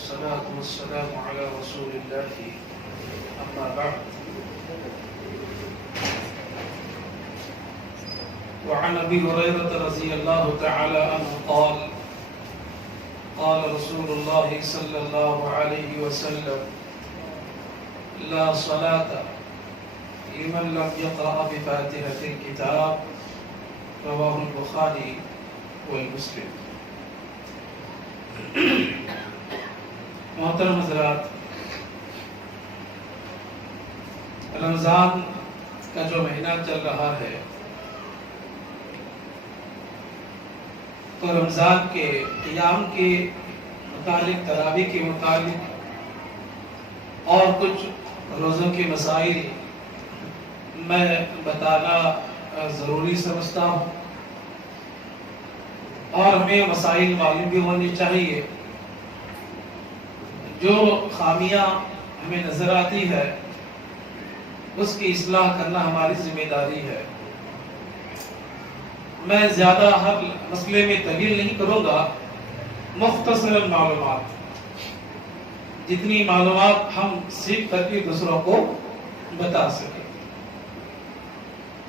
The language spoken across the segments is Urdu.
والصلاة والسلام على رسول الله أما بعد وعن أبي هريرة رضي الله تعالى عنه قال قال رسول الله صلى الله عليه وسلم لا صلاة لمن لم يقرأ بفاتحة الكتاب رواه البخاري والمسلم. محترم حضرات، رمضان کا جو مہینہ چل رہا ہے تو رمضان کے قیام کے متعلق، تراویح کے متعلق اور کچھ روزوں کے مسائل میں بتانا ضروری سمجھتا ہوں، اور ہمیں مسائل معلوم بھی ہونی چاہیے. جو خامیاں ہمیں نظر آتی ہے اس کی اصلاح کرنا ہماری ذمہ داری ہے. میں زیادہ ہر مسئلے میں طویل نہیں کروں گا، مختصر معلومات، جتنی معلومات ہم سیکھ کر کے دوسروں کو بتا سکیں.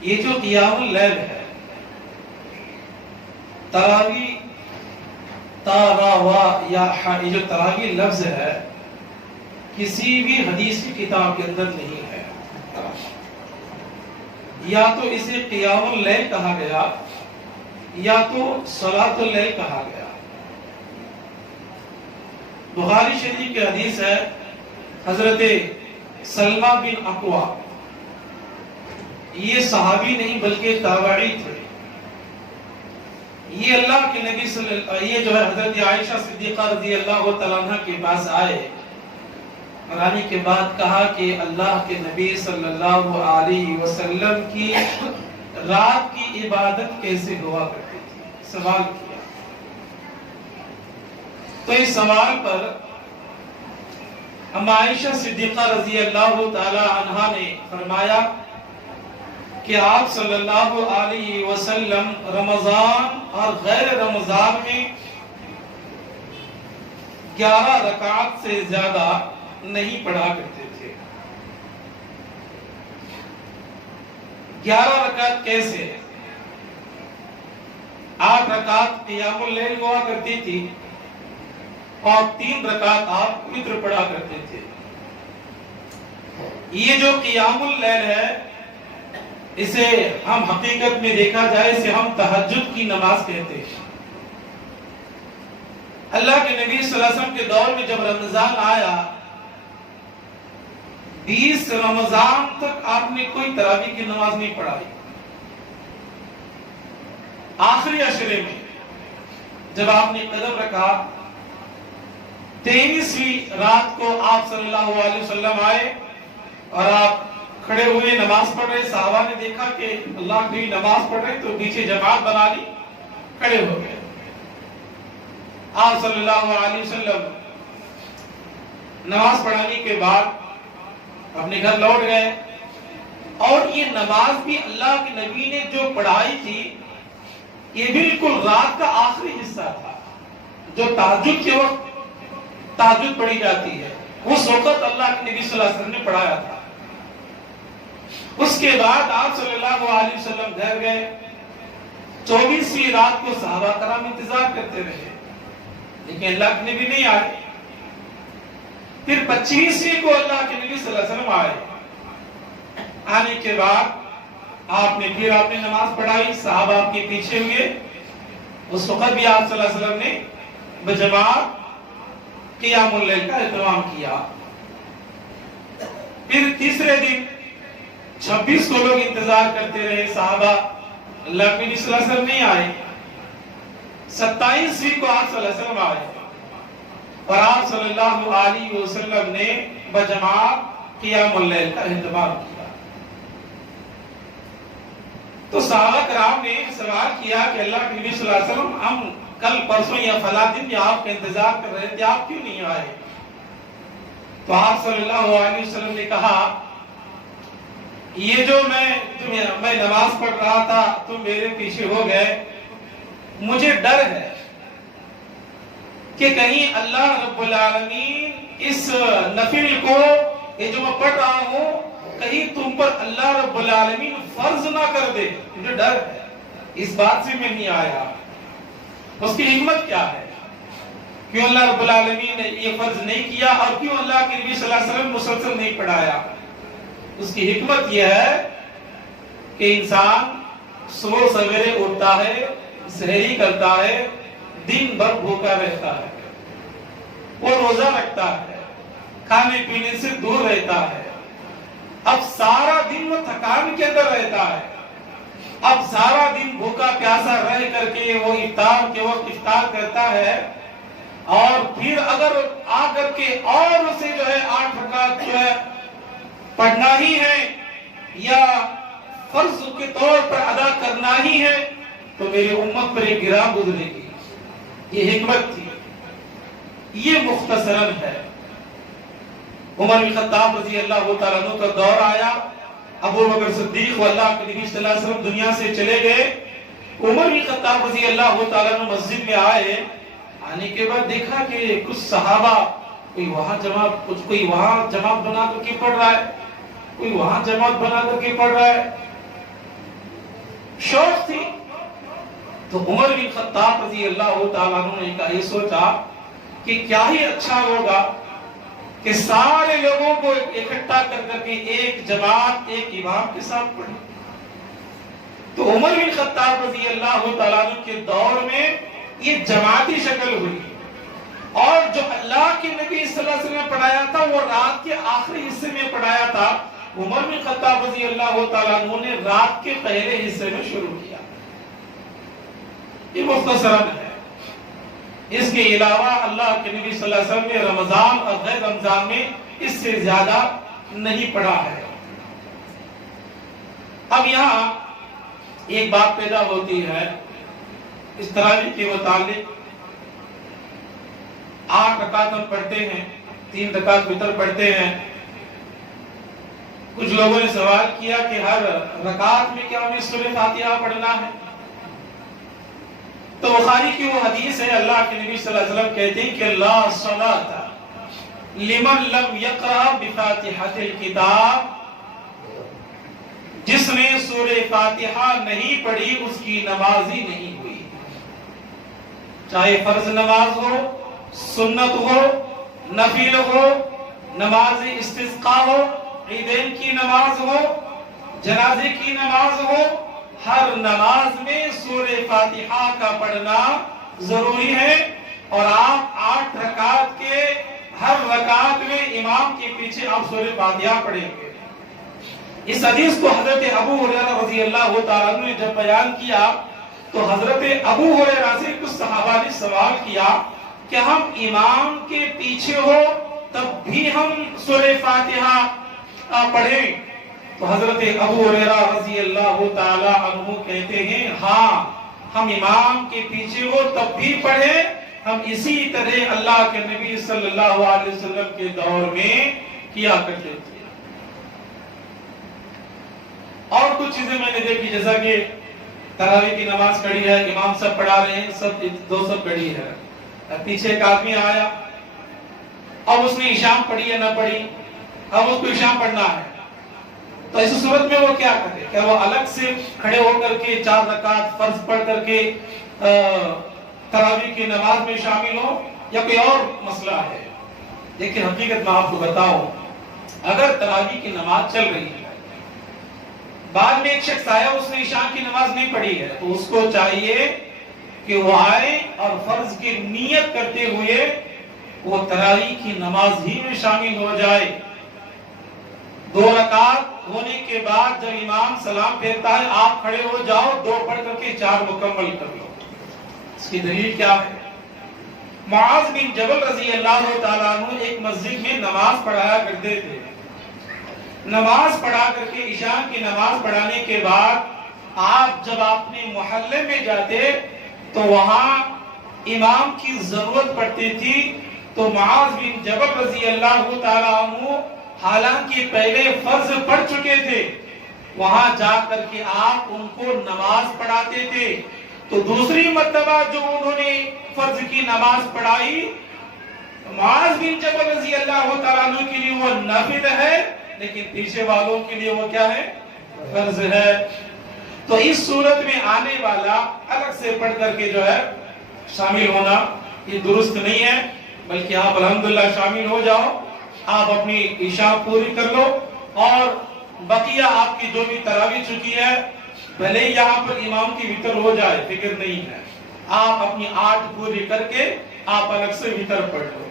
یہ جو قیام اللیل ہے، تراویح، تاراوا یا یہ جو تراویح لفظ ہے کسی بھی حدیث کی کتاب کے اندر نہیں ہے. یا تو اسے قیام اللیل کہا گیا یا تو صلاۃ اللیل کہا گیا. بخاری شریف کی حدیث ہے، حضرت سلمہ بن اقوا، یہ صحابی نہیں بلکہ تابعی تھے. یہ اللہ کے نبی یہ جو ہے حضرت عائشہ صدیقہ رضی اللہ تعالیٰ عنہ کے پاس آئے اور آنے کے بعد کہا کہ اللہ کے نبی صلی اللہ علیہ وسلم کی رات کی عبادت کیسے ہوا کرتی تھی، سوال کیا. تو اس سوال پر عائشہ صدیقہ رضی اللہ تعالیٰ عنہ نے فرمایا کہ آپ صلی اللہ علیہ وسلم رمضان اور غیر رمضان میں 11 رکعات سے زیادہ نہیں پڑھا کرتے تھے. 11 رکعت کیسے؟ 8 رکعت قیام اللیل ہوا کرتی تھی اور 3 رکعت آپ وتر پڑھا کرتے تھے. یہ جو قیام اللیل ہے اسے ہم حقیقت میں دیکھا جائے اسے ہم تہجد کی نماز کہتے ہیں. اللہ کے نبی صلی اللہ علیہ وسلم کے دور میں جب رمضان آیا، 20 رمضان تک آپ نے کوئی تراویح کی نماز نہیں پڑھائی. آخری عشرے میں جب آپ نے قدم رکھا، 23ویں رات کو آپ صلی اللہ علیہ وسلم آئے اور آپ کھڑے ہوئے نماز پڑھ رہے. صحابہ نے دیکھا کہ اللہ کی نماز پڑھ رہے تو پیچھے جماعت بنا لی، کھڑے ہو گئے. آپ صلی اللہ علیہ وسلم نماز پڑھانے کے بعد اپنے گھر لوٹ گئے. اور یہ نماز بھی اللہ کے نبی نے جو پڑھائی تھی یہ بالکل رات کا آخری حصہ تھا، جو تہجد کے وقت تہجد پڑھی جاتی ہے اس وقت اللہ کے نبی صلی اللہ علیہ وسلم نے پڑھایا تھا. اس کے بعد آپ صلی اللہ علیہ وسلم گھر گئے. 24ویں رات کو صحابہ کرام انتظار کرتے رہے لیکن اللہ کے نبی نہیں آئے. پھر 25ویں کو اللہ کے نبی صلی اللہ علیہ وسلم آئے. آنے کے بعد آپ نے نماز پڑھائی، صحابہ آپ کے پیچھے ہوئے. اس وقت بھی آپ صلی اللہ علیہ وسلم نے بجماعت قیام اللیل کا اہتمام کیا. پھر تیسرے دن 26 کو لوگ انتظار کرتے رہے، صحابہ اللہ کے نبی صلی اللہ علیہ وسلم نہیں آئے. 27ویں کو آپ صلی اللہ علیہ وسلم آئے اور آپ صلی اللہ علیہ وسلم نے بجماعت قیام اللیل کا اہتمام کیا. تو صحابہ کرام نے سوال کیا کہ اللہ کے نبی صلی اللہ علیہ وسلم ہم کل پرسوں یا فلاں دن میں آپ کا انتظار کر رہے تھے، آپ کیوں نہیں آئے؟ تو آپ صلی اللہ علیہ وسلم نے کہا یہ جو میں نماز پڑھ رہا تھا تم میرے پیچھے ہو گئے، مجھے ڈر ہے کہ کہیں اللہ رب العالمین اس نفل کو، یہ جو میں پڑھ رہا ہوں، کہیں تم پر اللہ رب العالمین فرض نہ کر دے. مجھے ڈر ہے، اس بات سے میں نہیں آیا. اس کی حکمت کیا ہے؟ کیوں اللہ رب العالمین نے یہ فرض نہیں کیا، اور کیوں اللہ کے نبی صلی اللہ علیہ وسلم مسلسل نہیں پڑھایا؟ اس کی حکمت یہ ہے کہ انسان صبح سویرے اٹھتا ہے، سحری کرتا ہے، دن بھر بھوکا رہتا ہے، وہ روزہ رکھتا ہے، کھانے پینے سے دور رہتا ہے. اب سارا دن وہ تھکان کے اندر رہتا ہے. اب سارا دن بھوکا پیاسا رہ کر کے وہ افطار کے وقت افطار کرتا ہے، اور پھر اگر آ کر کے اور اسے جو ہے 8 رکعت جو ہے پڑھنا ہی ہے یا فرض کے طور پر ادا کرنا ہی ہے، تو میری امت پر ایک گراں گزرے گی. یہ حکمت تھی. یہ مختصراً ہے. عمر بن خطاب رضی اللہ تعالیٰ عنہ کا دور آیا، ابو بکر صدیق و اللہ کے نبی صلی اللہ علیہ وسلم دنیا سے چلے گئے. عمر بن خطاب رضی اللہ تعالیٰ عنہ مسجد میں آئے. آنے کے بعد دیکھا کہ کچھ صحابہ کوئی وہاں جماعت بنا کر کے پڑھ رہا ہے، کوئی وہاں جماعت بنا کر کے پڑھ رہا ہے. شوق تھی. تو عمر بن خطاب رضی اللہ تعالیٰ عنہ نے یہ سوچا کہ کیا ہی اچھا ہوگا کہ سارے لوگوں کو اکٹھا کر کے ایک جماعت ایک امام کے ساتھ پڑھیں. تو عمر بن خطاب رضی اللہ تعالیٰ عنہ کے دور میں یہ جماعتی شکل ہوئی، اور جو اللہ کے نبی صلی اللہ علیہ وسلم نے پڑھایا تھا وہ رات کے آخری حصے میں پڑھایا تھا. عمر بن خطاب رضی اللہ تعالیٰ عنہ نے رات کے پہلے حصے میں شروع کیا. یہ مختصراً ہے. اس کے علاوہ اللہ کے نبی صلی اللہ علیہ وسلم نے رمضان اور غیر رمضان میں اس سے زیادہ نہیں پڑھا ہے. اب یہاں ایک بات پیدا ہوتی ہے اس تراویح کے متعلق. 8 رکعت ہم پڑھتے ہیں، 3 رکعت وتر پڑھتے ہیں. کچھ لوگوں نے سوال کیا کہ ہر رکعت میں کیا ہمیں سورہ فاتحہ پڑھنا ہے؟ تو بخاری کی وہ حدیث ہے، اللہ کے نبی صلی اللہ علیہ وسلم کہتے ہیں کہ لا صلاۃ لمن لم یقرأ بفاتحۃ الکتاب. جس نے سورہ فاتحہ نہیں پڑھی اس کی نماز ہی نہیں ہوئی. چاہے فرض نماز ہو، سنت ہو، نفل ہو، نماز استسقاء ہو، عیدین کی نماز ہو، جنازے کی نماز ہو، ہر نماز میں سورہ فاتحہ کا پڑھنا ضروری ہے. اور آپ 8 رکعت کے ہر رکعت میں امام کے پیچھے آپ سورہ فاتحہ پڑھیں گے. اس حدیث کو حضرت ابو ہریرہ رضی اللہ تعالیٰ عنہ نے جب بیان کیا تو حضرت ابو ہریرہ سے کچھ صحابہ نے سوال کیا کہ ہم امام کے پیچھے ہو تب بھی ہم سورہ فاتحہ پڑھیں؟ تو حضرت ابو ہریرہ رضی اللہ تعالیٰ عنہ کہتے ہیں ہاں، ہم امام کے پیچھے ہو تب بھی پڑھیں. ہم اسی طرح اللہ کے نبی صلی اللہ علیہ وسلم کے دور میں کیا کرتے تھے. اور کچھ چیزیں میں نے دیکھی، جیسا کہ تراویح کی نماز پڑھی ہے، امام سب پڑھا رہے ہیں، سب پڑھی ہے. پیچھے ایک آدمی آیا، اب اس نے عشاء پڑھی ہے نہ پڑھی، اب اس کو عشاء پڑھنا ہے. تو اس صورت میں وہ کیا کرے؟ کہ وہ الگ سے کھڑے ہو کر کے 4 رکعت فرض پڑھ کر کے تراویح کی نماز میں شامل ہو، یا کوئی اور مسئلہ ہے؟ دیکھیں حقیقت میں آپ کو بتاؤں، اگر تراویح کی نماز چل رہی ہے، بعد میں ایک شخص آیا اس نے عشاء کی نماز نہیں پڑھی ہے، تو اس کو چاہیے کہ وہ آئے اور فرض کی نیت کرتے ہوئے وہ تراویح کی نماز ہی میں شامل ہو جائے. 2 رکعت ہونے کے بعد جب امام سلام پھیرتا ہے آپ کھڑے ہو جاؤ، 2 پڑھ کر کے 4 مکمل کر لو. اس کی دلیل کیا ہے؟ معاذ بن جبل رضی اللہ تعالیٰ عنہ ایک مسجد میں نماز پڑھایا کرتے تھے. نماز پڑھا کر کے عشاء کی نماز پڑھانے کے بعد آپ جب اپنے محلے میں جاتے تو وہاں امام کی ضرورت پڑتی تھی. تو معاذ بن جبل رضی اللہ تعالیٰ عنہ حالانکہ پہلے فرض پڑھ چکے تھے، وہاں جا کر کے آپ ان کو نماز پڑھاتے تھے. تو دوسری مرتبہ جو انہوں نے فرض کی نماز پڑھائی، معاذ بن جبل رضی اللہ تعالیٰ عنہ کے لیے وہ نافل ہے، لیکن پیچھے والوں کے لیے وہ کیا ہے؟ فرض ہے۔ تو اس صورت میں آنے والا الگ سے پڑھ کر کے جو ہے شامل ہونا یہ درست نہیں ہے، بلکہ آپ الحمدللہ شامل ہو جاؤ، آپ اپنی عشاء پوری کر لو، اور بقیہ آپ کی جو بھی تراویح چکی ہے، بھلے ہی یہاں پر امام کی وتر ہو جائے، فکر نہیں ہے، آپ اپنی 8 پوری کر کے آپ الگ سے وتر پڑھ لو۔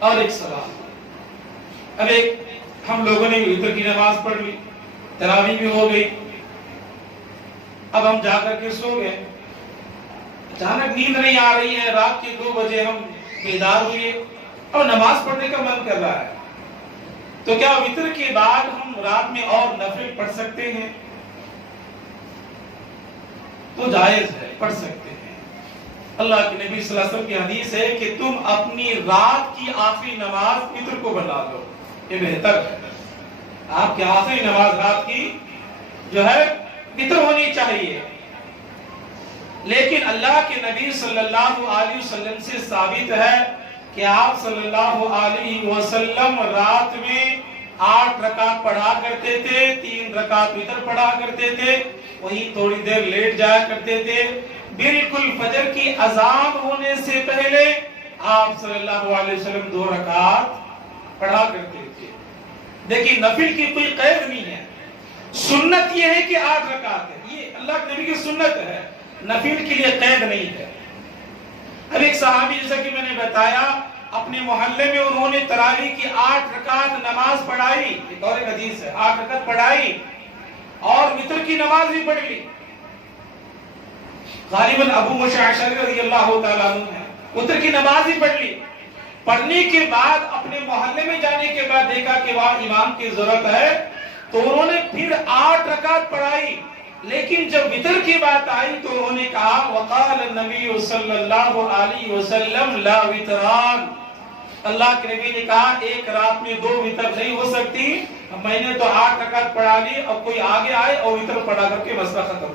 اور ایک سوال، اب ایک ہم لوگوں نے وتر کی نماز پڑھ لی، تراویح بھی ہو گئی، اب ہم جا کر کے سو گئے، اچانک نیند نہیں آ رہی ہے، رات کے 2 بجے ہم بیدار ہوئے اور نماز پڑھنے کا من کر رہا ہے، تو کیا وتر کے بعد ہم رات میں اور نفل پڑھ سکتے ہیں؟ تو جائز ہے، پڑھ سکتے ہیں۔ اللہ کے نبی صلی اللہ علیہ وسلم کی حدیث ہے کہ تم اپنی رات کی آخری نماز وتر کو بنا لو، یہ بہتر ہے۔ آپ کی آخری نماز رات کی جو ہے وتر ہونی چاہیے، لیکن اللہ کے نبی صلی اللہ علیہ وسلم سے ثابت ہے کہ آپ صلی اللہ علیہ وسلم رات میں 8 رکعت پڑھا کرتے تھے، 3 رکعت وتر پڑھا کرتے تھے، وہیں تھوڑی دیر لیٹ جایا کرتے تھے، بالکل فجر کی اذان ہونے سے پہلے آپ صلی اللہ علیہ وسلم 2 رکعت پڑھا کرتے تھے۔ دیکھیں نفل کی کوئی قید نہیں ہے، سنت یہ ہے کہ 8 رکعت ہے، یہ اللہ کے نبی کی سنت ہے، نفل کے لیے قید نہیں ہے۔ اب ایک صحابی جیسا کہ میں نے بتایا اپنے محلے میں انہوں نے تراویح کی 8 رکعت نماز پڑھائی، ایک اور ایک حدیث ہے 8 رکعت پڑھائی اور وتر کی نماز بھی پڑھ لی۔ غالباً ابو موسیٰ اشعری رضی اللہ تعالیٰ عنہ ہے، وتر کی نماز بھی پڑھ لی، پڑھنے کے بعد اپنے محلے میں جانے کے بعد دیکھا کہ وہاں امام کی ضرورت ہے، تو انہوں نے پھر 8 رکعت پڑھائی، لیکن جب وتر کی بات آئی تو انہوں نے کہا وقال النبی صلی اللہ علیہ وسلم لا وتران، اللہ کے نبی نے کہا ایک رات میں 2 وتر نہیں ہو سکتی، میں نے تو 8 رکعت پڑھا لی، اب کوئی آگے آئے اور وتر پڑھا کر کے مسئلہ ختم۔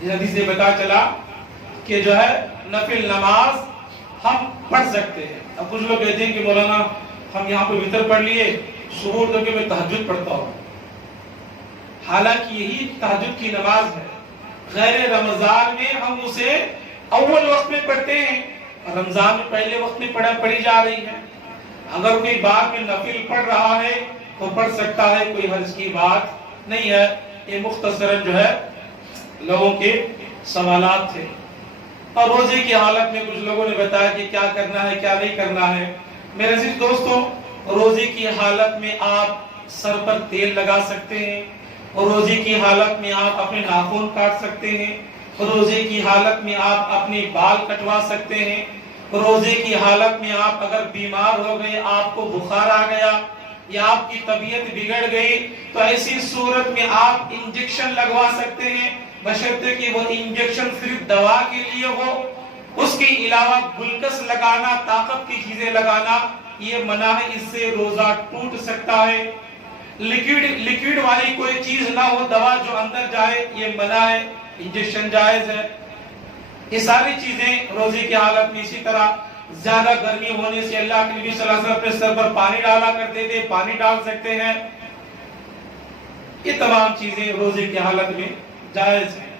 اس حدیث سے پتہ چلا کہ جو ہے نفل نماز ہم پڑھ سکتے ہیں۔ اب کچھ لوگ کہتے ہیں کہ مولانا ہم یہاں پہ وتر پڑھ لیے، سحور کر کے میں تہجد پڑھتا ہوں، حالانکہ یہی تہجد کی نماز ہے، غیر رمضان میں ہم اسے اول وقت میں پڑھتے ہیں، رمضان میں پہلے وقت میں پڑھی جا رہی ہے۔ اگر کوئی بعد میں نفل پڑھ رہا ہے تو پڑھ سکتا ہے، کوئی حرج کی بات نہیں ہے۔ یہ مختصراً جو ہے لوگوں کے سوالات تھے۔ اور روزے کی حالت میں کچھ لوگوں نے بتایا کہ کیا کرنا ہے کیا نہیں کرنا ہے۔ میرے عزیز دوستوں، روزے کی حالت میں آپ سر پر تیل لگا سکتے ہیں، روزے کی حالت میں آپ اپنے ناخن کاٹ سکتے ہیں، روزے کی حالت میں آپ اپنے بال کٹوا سکتے ہیں، روزے کی حالت میں آپ اگر بیمار ہو گئے، آپ کو بخار آ گیا یا آپ کی طبیعت بگڑ گئی، تو ایسی صورت میں آپ انجیکشن لگوا سکتے ہیں، بشرطے کہ وہ انجیکشن صرف دوا کے لیے ہو۔ اس کے علاوہ گلکس لگانا، طاقت کی چیزیں لگانا یہ منع ہے، اس سے روزہ ٹوٹ سکتا ہے۔ لیکویڈ والی کوئی چیز نہ ہو، دوا جو اندر جائے یہ منع ہے، انجیکشن جائز ہے۔ یہ ساری چیزیں روزے کی حالت میں۔ اسی طرح زیادہ گرمی ہونے سے اللہ کے نبی صلی اللہ علیہ وسلم اپنے سر پر پانی ڈالا کرتے تھے، پانی ڈال سکتے ہیں۔ یہ تمام چیزیں روزے کی حالت میں جائز ہیں۔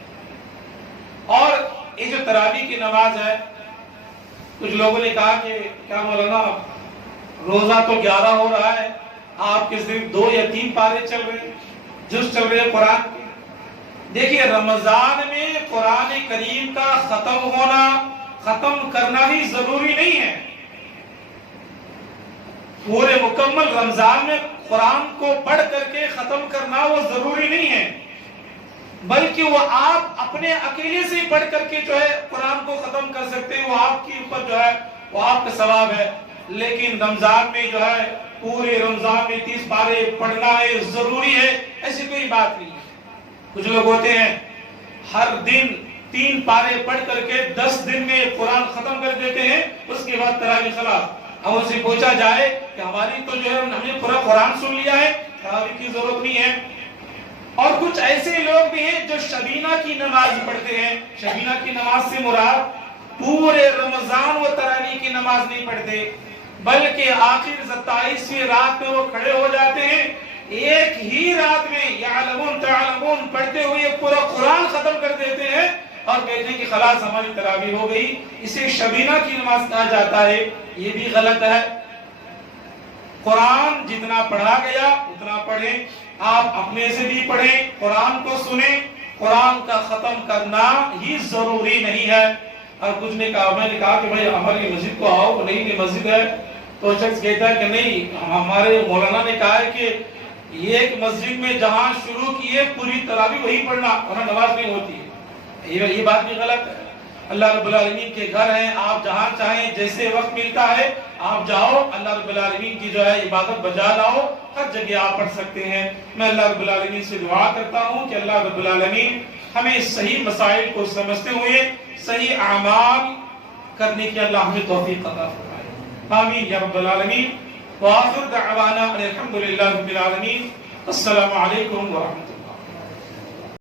اور یہ جو تراویح کی نماز ہے، کچھ لوگوں نے کہا کہ کیا مولانا روزہ تو 11 ہو رہا ہے، آپ کے صرف 2 یا 3 پارے چل رہے ہیں، جز چل رہے ہیں قرآن کے۔ دیکھیے رمضان میں قرآن کریم کا ختم ہونا، ختم کرنا ہی ضروری نہیں ہے۔ پورے مکمل رمضان میں قرآن کو پڑھ کر کے ختم کرنا وہ ضروری نہیں ہے، بلکہ وہ آپ اپنے اکیلے سے پڑھ کر کے جو ہے قرآن کو ختم کر سکتے ہیں، وہ آپ کے اوپر جو ہے وہ آپ کا ثواب ہے۔ لیکن رمضان میں جو ہے پورے رمضان میں 30 پارے پڑھنا ہے، ضروری ہے، ایسی کوئی بات نہیں ہے۔ کچھ لوگ ہوتے ہیں ہر دن 3 پارے پڑھ کر کے 10 دن میں قرآن ختم کر دیتے ہیں، اس کے بعد تراویح خلاص۔ اب ان سے پوچھا جائے کہ ہماری تو جو ہے ہم نے پورا قرآن سن لیا ہے، تراویح کی ضرورت نہیں ہے۔ اور کچھ ایسے لوگ بھی ہیں جو شبینہ کی نماز پڑھتے ہیں. شبینہ کی نماز سے مراد پورے رمضان و تراویح کی نماز نہیں پڑھتے، بلکہ آخر 27ویں رات میں وہ کھڑے ہو جاتے ہیں، ایک ہی رات میں یعلمون تعلمون پڑھتے ہوئے پورا قرآن ختم کر دیتے ہیں اور کہتے ہیں کہ خلاص ہماری تراویح ہو گئی. اسے شبینہ کی نماز کہا جاتا ہے. یہ بھی غلط ہے. قرآن جتنا پڑھا گیا اتنا پڑھیں. آپ اپنے سے بھی پڑھیں، قرآن کو سنیں. قرآن کا ختم کرنا ہی ضروری نہیں ہے. اور کچھ نے کہا، میں نے کہا کہ بھائی ہماری مسجد کو آؤ، نئی مسجد ہے. تو شخص کہتا ہے کہ نہیں، ہمارے مولانا نے کہا ہے کہ یہ ایک مسجد میں جہاں شروع کیے پوری تراویح وہی پڑھنا، ورنہ نماز نہیں ہوتی ہے. یہ بات بھی غلط ہے. اللہ رب العالمین کے گھر ہیں، آپ جہاں چاہیں جیسے وقت ملتا ہے آپ جاؤ، اللہ رب العالمین کی جو ہے عبادت بجا لاؤ. ہر جگہ آپ پڑھ سکتے ہیں. میں اللہ رب العالمین سے دعا کرتا ہوں کہ اللہ رب العالمین ہمیں صحیح مسائل کو سمجھتے ہوئے صحیح اعمال کرنے کی اللہ ہمیں توفیق عطا فرمائے. آمین یا رب العالمین. وآخر دعوانا الحمدللہ رب العالمین. السلام علیکم ورحمۃ اللہ.